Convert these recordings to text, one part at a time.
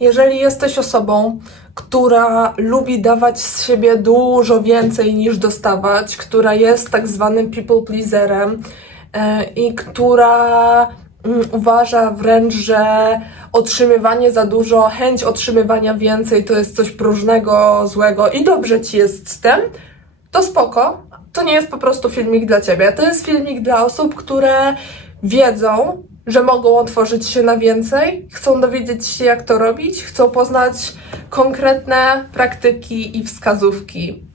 Jeżeli jesteś osobą, która lubi dawać z siebie dużo więcej niż dostawać, która jest tak zwanym people pleaserem e, i która mm, uważa wręcz, że otrzymywanie za dużo, chęć otrzymywania więcej to jest coś próżnego, złego i dobrze ci jest z tym, to spoko. To nie jest po prostu filmik dla ciebie. To jest filmik dla osób, które wiedzą, że mogą otworzyć się na więcej, chcą dowiedzieć się, jak to robić, chcą poznać konkretne praktyki i wskazówki.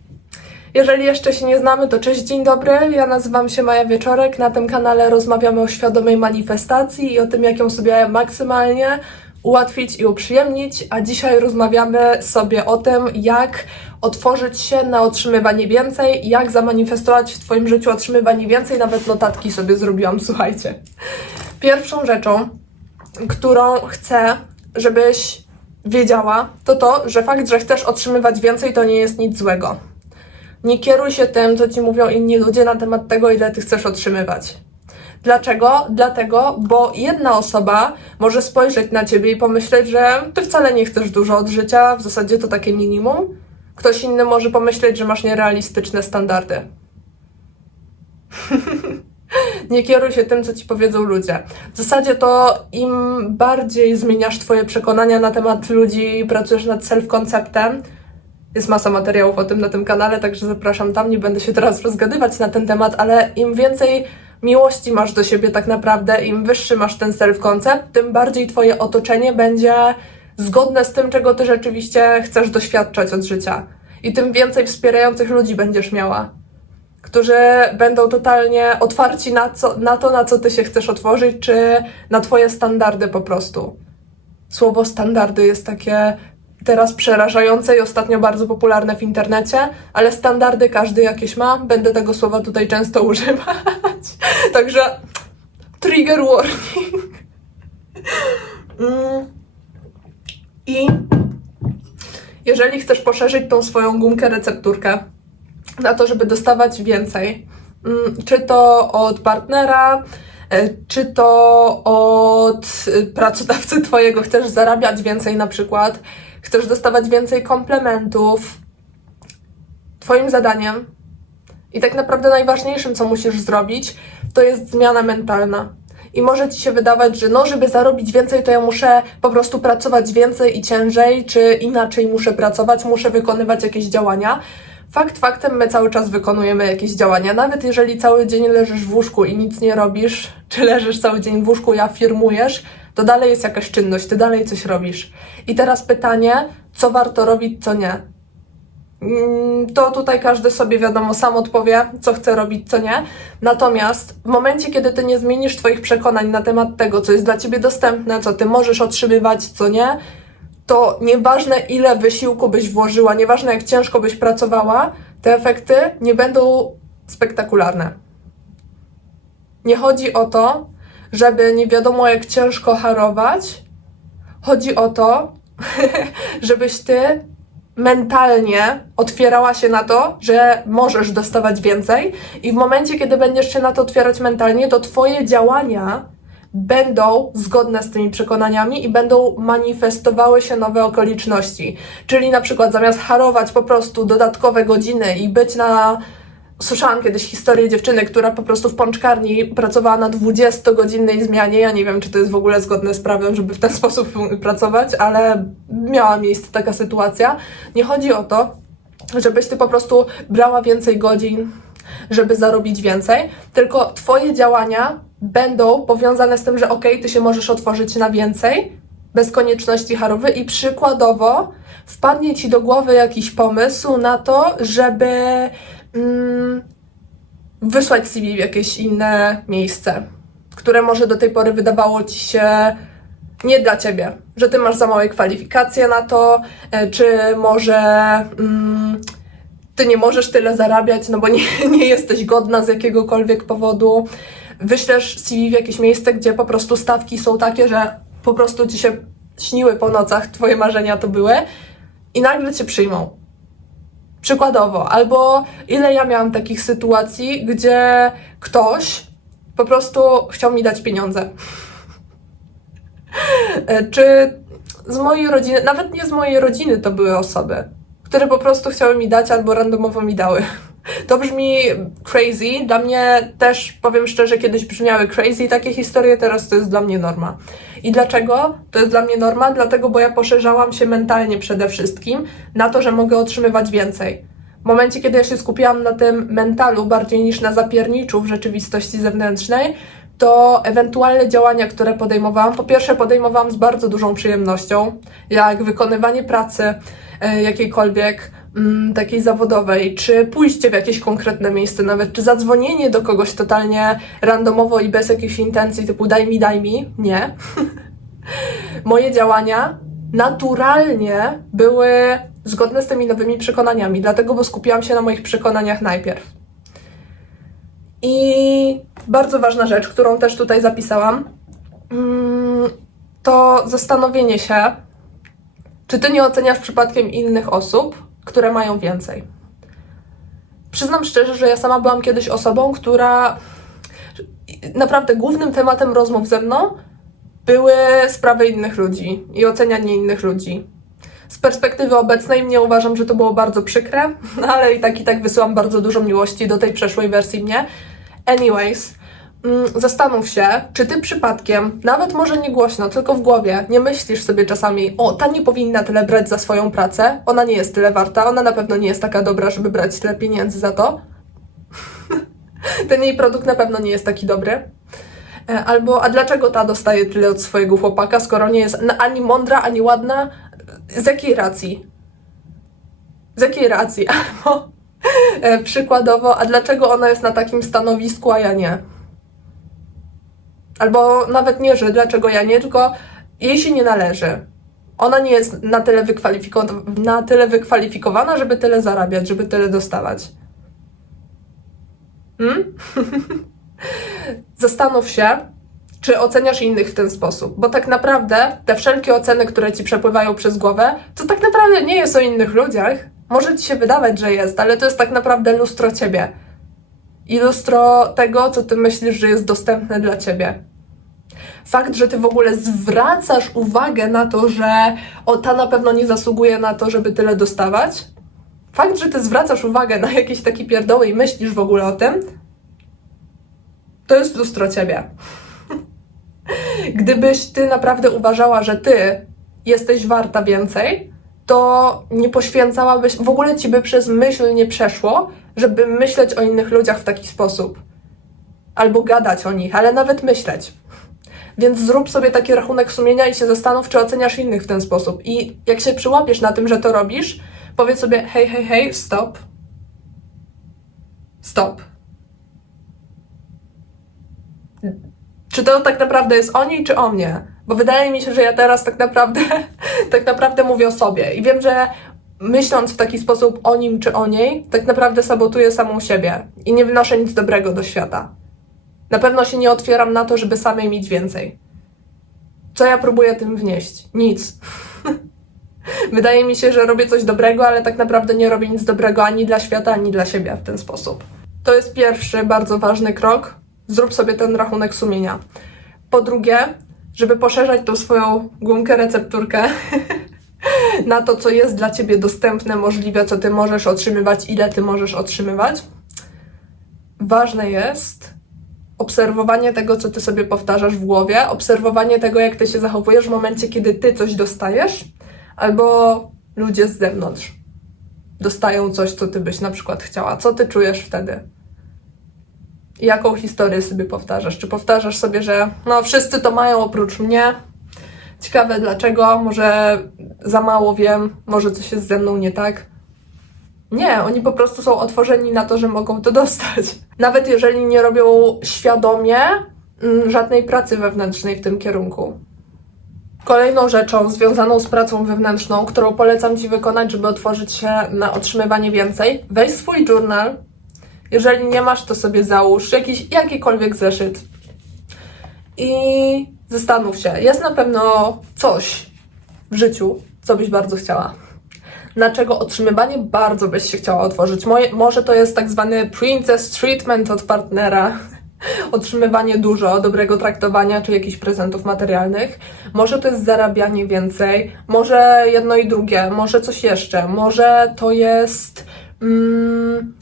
Jeżeli jeszcze się nie znamy, to cześć, dzień dobry. Ja nazywam się Maja Wieczorek. Na tym kanale rozmawiamy o świadomej manifestacji i o tym, jak ją sobie maksymalnie ułatwić i uprzyjemnić. A dzisiaj rozmawiamy sobie o tym, jak otworzyć się na otrzymywanie więcej, jak zamanifestować w Twoim życiu otrzymywanie więcej. Nawet notatki sobie zrobiłam, słuchajcie. Pierwszą rzeczą, którą chcę, żebyś wiedziała, to to, że fakt, że chcesz otrzymywać więcej, to nie jest nic złego. Nie kieruj się tym, co ci mówią inni ludzie na temat tego, ile ty chcesz otrzymywać. Dlaczego? Dlatego, bo jedna osoba może spojrzeć na ciebie i pomyśleć, że ty wcale nie chcesz dużo od życia, w zasadzie to takie minimum. Ktoś inny może pomyśleć, że masz nierealistyczne standardy. nie kieruj się tym, co ci powiedzą ludzie. W zasadzie to im bardziej zmieniasz twoje przekonania na temat ludzi pracujesz nad self-konceptem, jest masa materiałów o tym na tym kanale, także zapraszam tam. Nie będę się teraz rozgadywać na ten temat, ale im więcej miłości masz do siebie tak naprawdę, im wyższy masz ten self-concept, tym bardziej twoje otoczenie będzie zgodne z tym, czego ty rzeczywiście chcesz doświadczać od życia. I tym więcej wspierających ludzi będziesz miała, którzy będą totalnie otwarci na, co, na to, na co ty się chcesz otworzyć, czy na twoje standardy po prostu. Słowo standardy jest takie teraz przerażające i ostatnio bardzo popularne w internecie, ale standardy każdy jakieś ma. Będę tego słowa tutaj często używać. Także trigger warning. Mm. I jeżeli chcesz poszerzyć tą swoją gumkę recepturkę na to, żeby dostawać więcej, mm, czy to od partnera, e, czy to od y, pracodawcy twojego chcesz zarabiać więcej na przykład, chcesz dostawać więcej komplementów, twoim zadaniem i tak naprawdę najważniejszym, co musisz zrobić, to jest zmiana mentalna. I może ci się wydawać, że no, żeby zarobić więcej, to ja muszę po prostu pracować więcej i ciężej, czy inaczej muszę pracować, muszę wykonywać jakieś działania. Fakt faktem, my cały czas wykonujemy jakieś działania. Nawet jeżeli cały dzień leżysz w łóżku i nic nie robisz, czy leżysz cały dzień w łóżku i afirmujesz, to dalej jest jakaś czynność, ty dalej coś robisz. I teraz pytanie, co warto robić, co nie. Mm, To tutaj każdy sobie wiadomo sam odpowie, co chce robić, co nie. Natomiast w momencie, kiedy ty nie zmienisz Twoich przekonań na temat tego, co jest dla Ciebie dostępne, co Ty możesz otrzymywać, co nie, to nieważne ile wysiłku byś włożyła, nieważne jak ciężko byś pracowała, te efekty nie będą spektakularne. Nie chodzi o to, żeby nie wiadomo jak ciężko harować. Chodzi o to, żebyś ty mentalnie otwierała się na to, że możesz dostawać więcej i w momencie, kiedy będziesz się na to otwierać mentalnie, to twoje działania będą zgodne z tymi przekonaniami i będą manifestowały się nowe okoliczności. Czyli na przykład zamiast harować po prostu dodatkowe godziny i być na Słyszałam kiedyś historię dziewczyny, która po prostu w pączkarni pracowała na 20-godzinnej zmianie. Ja nie wiem, czy to jest w ogóle zgodne z prawem, żeby w ten sposób pracować, ale miała miejsce taka sytuacja. Nie chodzi o to, żebyś ty po prostu brała więcej godzin, żeby zarobić więcej, tylko twoje działania będą powiązane z tym, że okej, ty się możesz otworzyć na więcej, bez konieczności harowy i przykładowo wpadnie ci do głowy jakiś pomysł na to, żeby mm, wysłać CV w jakieś inne miejsce, które może do tej pory wydawało ci się nie dla ciebie, że ty masz za małe kwalifikacje na to, e, czy może mm, ty nie możesz tyle zarabiać, no bo nie, nie jesteś godna z jakiegokolwiek powodu. Wyślesz CV w jakieś miejsce, gdzie po prostu stawki są takie, że po prostu ci się śniły po nocach, twoje marzenia to były i nagle cię przyjmą. Przykładowo, albo ile ja miałam takich sytuacji, gdzie ktoś po prostu chciał mi dać pieniądze. E, Czy z mojej rodziny, nawet nie z mojej rodziny to były osoby, które po prostu chciały mi dać albo randomowo mi dały. To brzmi crazy. Dla mnie też, powiem szczerze, kiedyś brzmiały crazy takie historie, teraz to jest dla mnie norma. I dlaczego to jest dla mnie norma? Dlatego, bo ja poszerzałam się mentalnie przede wszystkim na to, że mogę otrzymywać więcej. W momencie, kiedy ja się skupiłam na tym mentalu bardziej niż na zapierniczu w rzeczywistości zewnętrznej, to ewentualne działania, które podejmowałam, po pierwsze podejmowałam z bardzo dużą przyjemnością, jak wykonywanie pracy jakiejkolwiek, mm, takiej zawodowej, czy pójście w jakieś konkretne miejsce nawet, czy zadzwonienie do kogoś totalnie randomowo i bez jakichś intencji typu daj mi, daj mi. Nie. Moje działania naturalnie były zgodne z tymi nowymi przekonaniami, dlatego, bo skupiłam się na moich przekonaniach najpierw. I bardzo ważna rzecz, którą też tutaj zapisałam, mm, to zastanowienie się, czy ty nie oceniasz przypadkiem innych osób, które mają więcej. Przyznam szczerze, że ja sama byłam kiedyś osobą, która naprawdę głównym tematem rozmów ze mną były sprawy innych ludzi i ocenianie innych ludzi. Z perspektywy obecnej mnie uważam, że to było bardzo przykre, ale i tak i tak wysyłam bardzo dużo miłości do tej przeszłej wersji mnie. Anyways, zastanów się, czy ty przypadkiem, nawet może nie głośno, tylko w głowie, nie myślisz sobie czasami, o, ta nie powinna tyle brać za swoją pracę, ona nie jest tyle warta, ona na pewno nie jest taka dobra, żeby brać tyle pieniędzy za to. Ten jej produkt na pewno nie jest taki dobry. E, Albo, a dlaczego ta dostaje tyle od swojego chłopaka, skoro nie jest ani mądra, ani ładna? Z jakiej racji? Z jakiej racji? Albo e, przykładowo, a dlaczego ona jest na takim stanowisku, a ja nie? Albo nawet nie, że dlaczego ja nie, tylko jej się nie należy. Ona nie jest na tyle, wykwalifiko- na tyle wykwalifikowana, żeby tyle zarabiać, żeby tyle dostawać. Hmm? Zastanów się, czy oceniasz innych w ten sposób, bo tak naprawdę te wszelkie oceny, które ci przepływają przez głowę, to tak naprawdę nie jest o innych ludziach. Może ci się wydawać, że jest, ale to jest tak naprawdę lustro ciebie. I lustro tego, co ty myślisz, że jest dostępne dla ciebie. Fakt, że ty w ogóle zwracasz uwagę na to, że o, ta na pewno nie zasługuje na to, żeby tyle dostawać. Fakt, że ty zwracasz uwagę na jakieś takie pierdoły i myślisz w ogóle o tym, to jest lustro ciebie. Gdybyś ty naprawdę uważała, że ty jesteś warta więcej, to nie poświęcałabyś, w ogóle ci by przez myśl nie przeszło, żeby myśleć o innych ludziach w taki sposób. Albo gadać o nich, ale nawet myśleć. Więc zrób sobie taki rachunek sumienia i się zastanów, czy oceniasz innych w ten sposób. I jak się przyłapiesz na tym, że to robisz, powiedz sobie: hej, hej, hej, stop. Stop. Czy to tak naprawdę jest o niej, czy o mnie? Bo wydaje mi się, że ja teraz tak naprawdę, tak naprawdę mówię o sobie. I wiem, że myśląc w taki sposób o nim czy o niej, tak naprawdę sabotuję samą siebie i nie wnoszę nic dobrego do świata. Na pewno się nie otwieram na to, żeby samej mieć więcej. Co ja próbuję tym wnieść? Nic. Wydaje mi się, że robię coś dobrego, ale tak naprawdę nie robię nic dobrego ani dla świata, ani dla siebie w ten sposób. To jest pierwszy bardzo ważny krok. Zrób sobie ten rachunek sumienia. Po drugie, żeby poszerzać tą swoją gumkę, recepturkę na to, co jest dla ciebie dostępne, możliwe, co ty możesz otrzymywać, ile ty możesz otrzymywać, ważne jest obserwowanie tego, co ty sobie powtarzasz w głowie, obserwowanie tego, jak ty się zachowujesz w momencie, kiedy ty coś dostajesz, albo ludzie z zewnątrz dostają coś, co ty byś na przykład chciała. Co ty czujesz wtedy? Jaką historię sobie powtarzasz? Czy powtarzasz sobie, że no wszyscy to mają oprócz mnie? Ciekawe dlaczego, może za mało wiem, może coś jest ze mną nie tak. Nie, oni po prostu są otworzeni na to, że mogą to dostać. Nawet jeżeli nie robią świadomie mm, żadnej pracy wewnętrznej w tym kierunku. Kolejną rzeczą związaną z pracą wewnętrzną, którą polecam Ci wykonać, żeby otworzyć się na otrzymywanie więcej, weź swój journal. Jeżeli nie masz, to sobie załóż jakiś, jakikolwiek zeszyt. I zastanów się, jest na pewno coś w życiu, co byś bardzo chciała na czego otrzymywanie bardzo byś się chciała otworzyć. Moje, może to jest tak zwany princess treatment od partnera. otrzymywanie dużo dobrego traktowania czy jakichś prezentów materialnych. Może to jest zarabianie więcej, może jedno i drugie, może coś jeszcze, może to jest mm,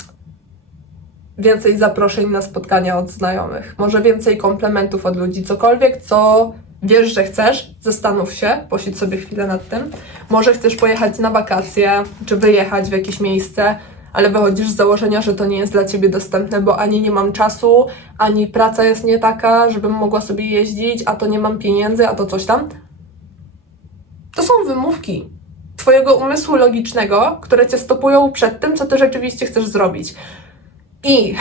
więcej zaproszeń na spotkania od znajomych, może więcej komplementów od ludzi, cokolwiek, co wiesz, że chcesz, zastanów się, posiedź sobie chwilę nad tym. Może chcesz pojechać na wakacje, czy wyjechać w jakieś miejsce, ale wychodzisz z założenia, że to nie jest dla ciebie dostępne, bo ani nie mam czasu, ani praca jest nie taka, żebym mogła sobie jeździć, a to nie mam pieniędzy, a to coś tam. To są wymówki Twojego umysłu logicznego, które cię stopują przed tym, co ty rzeczywiście chcesz zrobić. I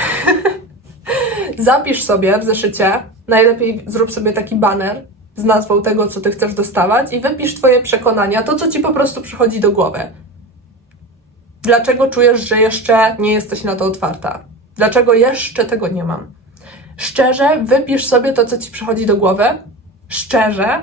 zapisz sobie w zeszycie, najlepiej zrób sobie taki banner z nazwą tego, co ty chcesz dostawać i wypisz Twoje przekonania, to co ci po prostu przychodzi do głowy. Dlaczego czujesz, że jeszcze nie jesteś na to otwarta? Dlaczego jeszcze tego nie mam? Szczerze, wypisz sobie to, co ci przychodzi do głowy. Szczerze.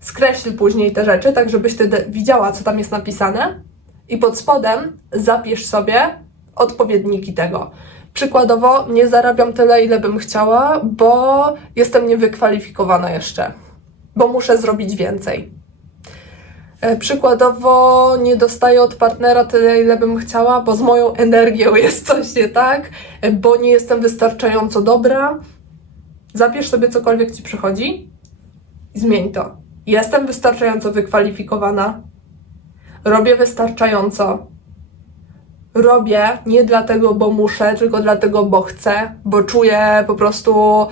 Skreśl później te rzeczy, tak żebyś ty widziała, co tam jest napisane. I pod spodem zapisz sobie odpowiedniki tego. Przykładowo, nie zarabiam tyle, ile bym chciała, bo jestem niewykwalifikowana jeszcze, bo muszę zrobić więcej. E, Przykładowo nie dostaję od partnera tyle, ile bym chciała, bo z moją energią jest coś nie tak, e, bo nie jestem wystarczająco dobra. Zabierz sobie cokolwiek ci przychodzi i zmień to. Jestem wystarczająco wykwalifikowana. Robię wystarczająco. Robię nie dlatego, bo muszę, tylko dlatego, bo chcę, bo czuję po prostu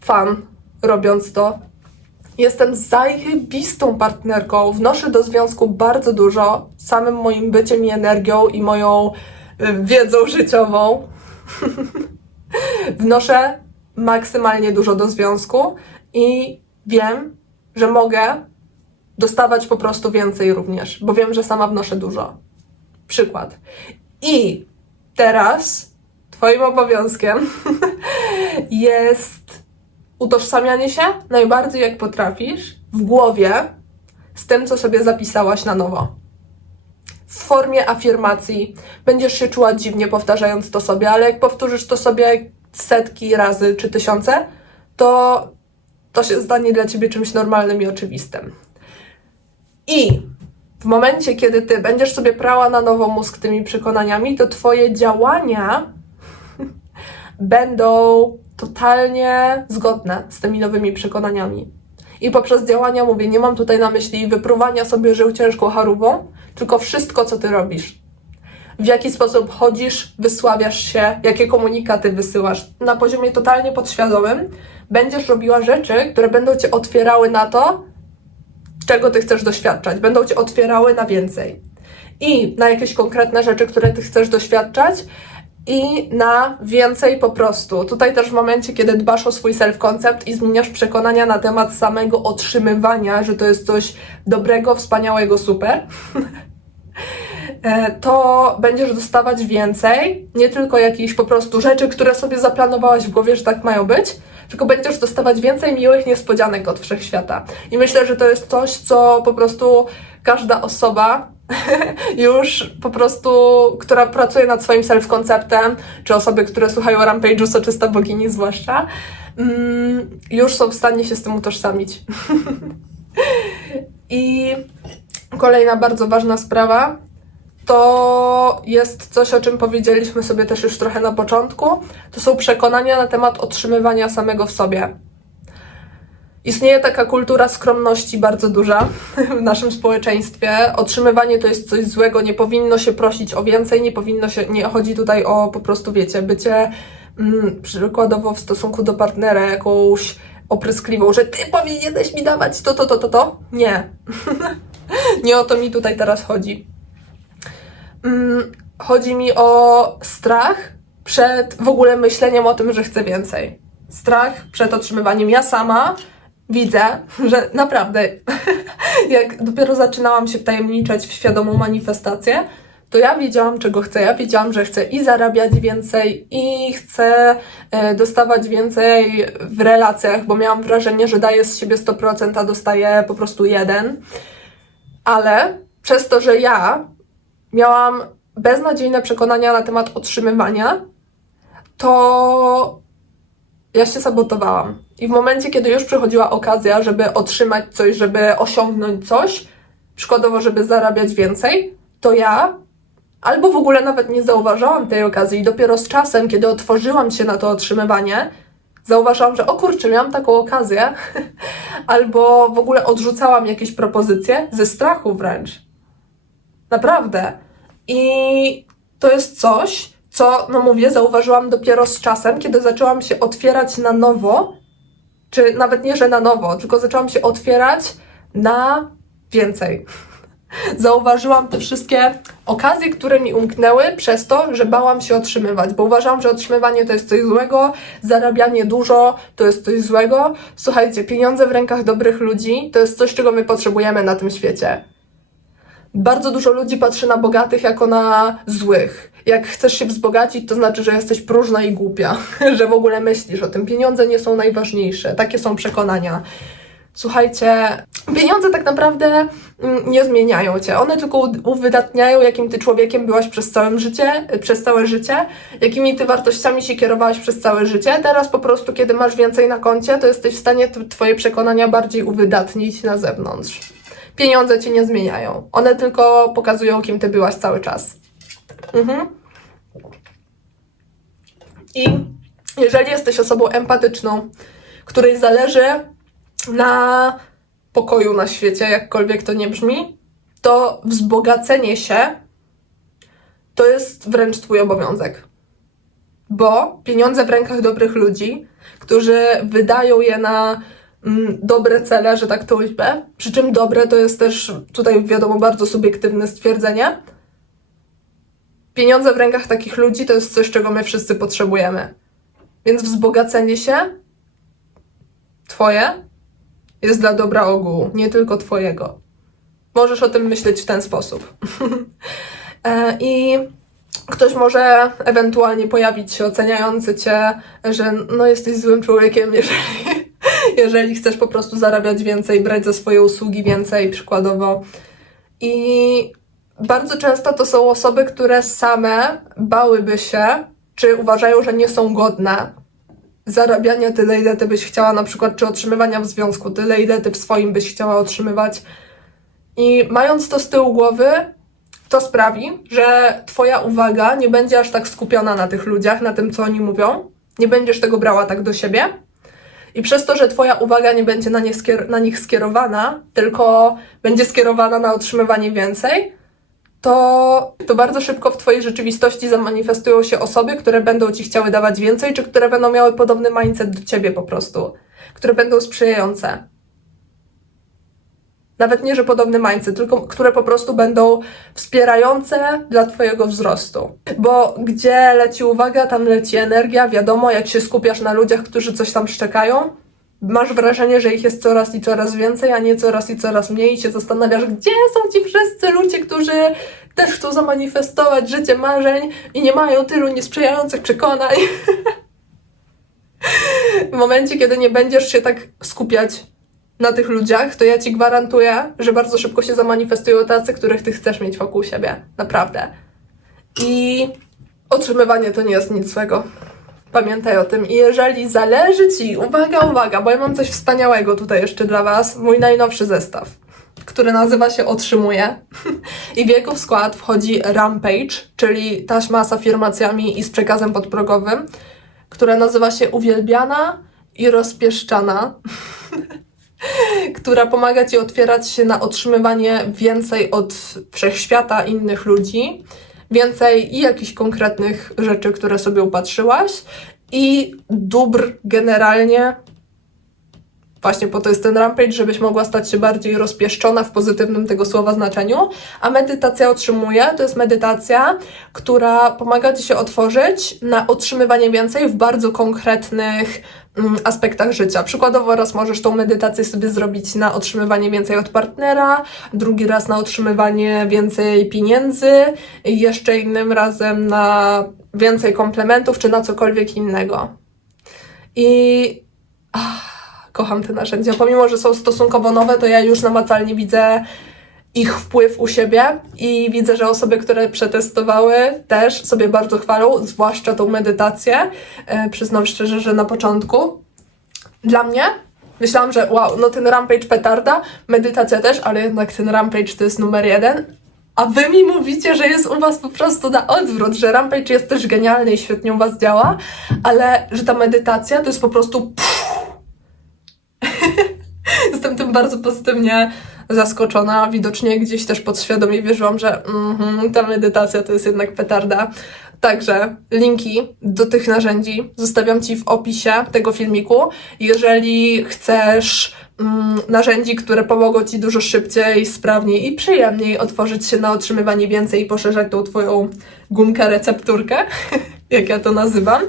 fan robiąc to. Jestem zajebistą partnerką, wnoszę do związku bardzo dużo, samym moim byciem i energią i moją y, wiedzą życiową. wnoszę maksymalnie dużo do związku i wiem, że mogę dostawać po prostu więcej również, bo wiem, że sama wnoszę dużo. Przykład. I teraz Twoim obowiązkiem jest utożsamianie się najbardziej jak potrafisz w głowie z tym, co sobie zapisałaś na nowo. W formie afirmacji będziesz się czuła dziwnie powtarzając to sobie, ale jak powtórzysz to sobie setki razy czy tysiące, to to się stanie dla ciebie czymś normalnym i oczywistym. I w momencie, kiedy ty będziesz sobie prała na nowo mózg tymi przekonaniami, to twoje działania będą totalnie zgodne z tymi nowymi przekonaniami. I poprzez działania mówię, nie mam tutaj na myśli wypruwania sobie żył ciężką charówą, tylko wszystko, co ty robisz. W jaki sposób chodzisz, wysławiasz się, jakie komunikaty wysyłasz. Na poziomie totalnie podświadomym będziesz robiła rzeczy, które będą cię otwierały na to, czego ty chcesz doświadczać. Będą cię otwierały na więcej. I na jakieś konkretne rzeczy, które ty chcesz doświadczać, i na więcej po prostu. Tutaj też w momencie, kiedy dbasz o swój self-concept i zmieniasz przekonania na temat samego otrzymywania, że to jest coś dobrego, wspaniałego, super, e, to będziesz dostawać więcej, nie tylko jakichś po prostu rzeczy, które sobie zaplanowałaś w głowie, że tak mają być, tylko będziesz dostawać więcej miłych niespodzianek od wszechświata. I myślę, że to jest coś, co po prostu każda osoba już po prostu, która pracuje nad swoim self-konceptem, czy osoby, które słuchają Rampage'u, Soczysta Bogini zwłaszcza, mm, już są w stanie się z tym utożsamić. I kolejna bardzo ważna sprawa to jest coś, o czym powiedzieliśmy sobie też już trochę na początku. To są przekonania na temat otrzymywania samego w sobie. Istnieje taka kultura skromności bardzo duża w naszym społeczeństwie. Otrzymywanie to jest coś złego, nie powinno się prosić o więcej, nie powinno się, nie chodzi tutaj o po prostu, wiecie, bycie mm, przykładowo w stosunku do partnera jakąś opryskliwą, że ty powinieneś mi dawać to, to, to, to, to. Nie. nie o to mi tutaj teraz chodzi. Mm, chodzi mi o strach przed w ogóle myśleniem o tym, że chcę więcej. Strach przed otrzymywaniem. Ja sama widzę, że naprawdę, jak dopiero zaczynałam się wtajemniczać w świadomą manifestację, to ja wiedziałam, czego chcę. Ja wiedziałam, że chcę i zarabiać więcej, i chcę e, dostawać więcej w relacjach, bo miałam wrażenie, że daję z siebie 100%, a dostaję po prostu jeden. Ale przez to, że ja miałam beznadziejne przekonania na temat otrzymywania, to ja się sabotowałam. I w momencie, kiedy już przychodziła okazja, żeby otrzymać coś, żeby osiągnąć coś, przykładowo, żeby zarabiać więcej, to ja albo w ogóle nawet nie zauważyłam tej okazji i dopiero z czasem, kiedy otworzyłam się na to otrzymywanie, zauważyłam, że o kurczę, miałam taką okazję, albo w ogóle odrzucałam jakieś propozycje ze strachu wręcz. Naprawdę. I to jest coś, co, no mówię, zauważyłam dopiero z czasem, kiedy zaczęłam się otwierać na nowo, czy nawet nie, że na nowo, tylko zaczęłam się otwierać na więcej. Zauważyłam te wszystkie okazje, które mi umknęły przez to, że bałam się otrzymywać, bo uważam, że otrzymywanie to jest coś złego, zarabianie dużo to jest coś złego. Słuchajcie, pieniądze w rękach dobrych ludzi to jest coś, czego my potrzebujemy na tym świecie. Bardzo dużo ludzi patrzy na bogatych jako na złych. Jak chcesz się wzbogacić, to znaczy, że jesteś próżna i głupia, że w ogóle myślisz o tym. Pieniądze nie są najważniejsze. Takie są przekonania. Słuchajcie, pieniądze tak naprawdę mm, nie zmieniają cię. One tylko uwydatniają, jakim ty człowiekiem byłaś przez całe życie, przez całe życie, jakimi ty wartościami się kierowałaś przez całe życie. Teraz po prostu, kiedy masz więcej na koncie, to jesteś w stanie twoje przekonania bardziej uwydatnić na zewnątrz. Pieniądze cię nie zmieniają. One tylko pokazują, kim ty byłaś cały czas. Mhm. I jeżeli jesteś osobą empatyczną, której zależy na pokoju na świecie, jakkolwiek to nie brzmi, to wzbogacenie się to jest wręcz Twój obowiązek. Bo pieniądze w rękach dobrych ludzi, którzy wydają je na dobre cele, że tak to ujmę, przy czym dobre to jest też tutaj wiadomo bardzo subiektywne stwierdzenie. Pieniądze w rękach takich ludzi to jest coś, czego my wszyscy potrzebujemy. Więc wzbogacenie się Twoje jest dla dobra ogółu, nie tylko Twojego. Możesz o tym myśleć w ten sposób. E, I ktoś może ewentualnie pojawić się oceniający Cię, że no jesteś złym człowiekiem, jeżeli, jeżeli chcesz po prostu zarabiać więcej, brać za swoje usługi więcej, przykładowo. I bardzo często to są osoby, które same bałyby się, czy uważają, że nie są godne zarabiania tyle, ile ty byś chciała, na przykład, czy otrzymywania w związku, tyle, ile ty w swoim byś chciała otrzymywać. I mając to z tyłu głowy, to sprawi, że twoja uwaga nie będzie aż tak skupiona na tych ludziach, na tym, co oni mówią. Nie będziesz tego brała tak do siebie. I przez to, że twoja uwaga nie będzie na, nie skier- na nich skierowana, tylko będzie skierowana na otrzymywanie więcej, to, to bardzo szybko w Twojej rzeczywistości zamanifestują się osoby, które będą Ci chciały dawać więcej, czy które będą miały podobny mindset do Ciebie po prostu, które będą sprzyjające. Nawet nie, że podobny mindset, tylko które po prostu będą wspierające dla Twojego wzrostu. Bo gdzie leci uwaga, tam leci energia. Wiadomo, jak się skupiasz na ludziach, którzy coś tam szczekają, masz wrażenie, że ich jest coraz i coraz więcej, a nie coraz i coraz mniej i się zastanawiasz, gdzie są ci wszyscy ludzie, którzy też chcą zamanifestować życie marzeń i nie mają tylu niesprzyjających przekonań. w momencie, kiedy nie będziesz się tak skupiać na tych ludziach, to ja ci gwarantuję, że bardzo szybko się zamanifestują tacy, których ty chcesz mieć wokół siebie. Naprawdę. I otrzymywanie to nie jest nic złego. Pamiętaj o tym. I jeżeli zależy Ci, uwaga, uwaga, bo ja mam coś wspaniałego tutaj jeszcze dla Was, mój najnowszy zestaw, który nazywa się Otrzymuję. I w jego skład wchodzi Rampage, czyli taśma z afirmacjami i z przekazem podprogowym, która nazywa się Uwielbiana i Rozpieszczana. która pomaga Ci otwierać się na otrzymywanie więcej od wszechświata innych ludzi, więcej i jakichś konkretnych rzeczy, które sobie upatrzyłaś, i dóbr generalnie. Właśnie po to jest ten rampage, żebyś mogła stać się bardziej rozpieszczona w pozytywnym tego słowa znaczeniu. A medytacja otrzymuje, to jest medytacja, która pomaga Ci się otworzyć na otrzymywanie więcej w bardzo konkretnych mm, aspektach życia. Przykładowo raz możesz tą medytację sobie zrobić na otrzymywanie więcej od partnera, drugi raz na otrzymywanie więcej pieniędzy, jeszcze innym razem na więcej komplementów, czy na cokolwiek innego. I ach, kocham te narzędzia. Pomimo, że są stosunkowo nowe, to ja już namacalnie widzę ich wpływ u siebie i widzę, że osoby, które przetestowały też sobie bardzo chwalą, zwłaszcza tą medytację. E, przyznam szczerze, że na początku dla mnie myślałam, że wow, no ten rampage petarda, medytacja też, ale jednak ten rampage to jest numer jeden. A wy mi mówicie, że jest u was po prostu na odwrót, że rampage jest też genialny i świetnie u was działa, ale że ta medytacja to jest po prostu Jestem bardzo pozytywnie zaskoczona. Widocznie gdzieś też podświadomie wierzyłam, że mhm, ta medytacja to jest jednak petarda. Także linki do tych narzędzi zostawiam Ci w opisie tego filmiku. Jeżeli chcesz mm, narzędzi, które pomogą Ci dużo szybciej, sprawniej i przyjemniej otworzyć się na otrzymywanie więcej i poszerzać tą Twoją gumkę recepturkę, jak ja to nazywam.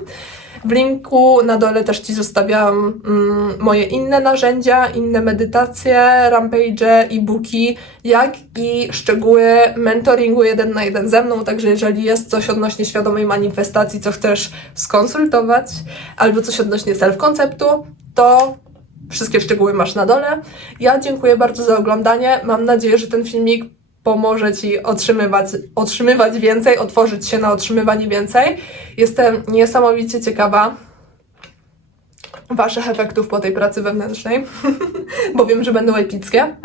W linku na dole też Ci zostawiam mm, moje inne narzędzia, inne medytacje, rampage, e-booki, jak i szczegóły mentoringu jeden na jeden ze mną. Także jeżeli jest coś odnośnie świadomej manifestacji, co chcesz skonsultować, albo coś odnośnie self-konceptu, to wszystkie szczegóły masz na dole. Ja dziękuję bardzo za oglądanie. Mam nadzieję, że ten filmik pomoże Ci otrzymywać, otrzymywać więcej, otworzyć się na otrzymywanie więcej. Jestem niesamowicie ciekawa Waszych efektów po tej pracy wewnętrznej, bo wiem, że będą epickie.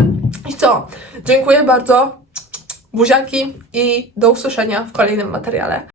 I co? Dziękuję bardzo, buziaki i do usłyszenia w kolejnym materiale.